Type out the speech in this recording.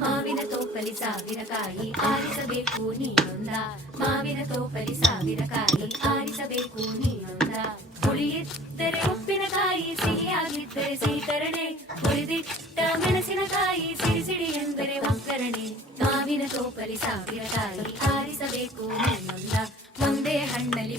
ಮಾವಿನ ತೋಪಲಿ ಸಾವಿರ ಕಾಯಿ ಆರಿಸಬೇಕು ನೀನೊಂದ, ಮಾವಿನ ತೋಪಲಿ ಸಾವಿರ ಕಾಯಿ ಆರಿಸಬೇಕು ನೀನೊಂದ. ಹುಳಿಯಿದ್ದರೆ ಉಪ್ಪಿನಕಾಯಿ, ಸಿಹಿಯಾಗಿದ್ದರೆ ಸೀಕರಣೆ, ಹುರಿದಿಟ್ಟ ಮೆಣಸಿನಕಾಯಿ, ಸಿಡಿ ಸಿಡಿ ಎಂದರೆ ಒಗ್ಗರಣೆ. ಮಾವಿನ ತೋಪಲಿ ಸಾವಿರ ಕಾಯಿ ಆರಿಸಬೇಕು ನೀನೊಂದ, ಒಂದೇ ಹಣ್ಣಲ್ಲಿ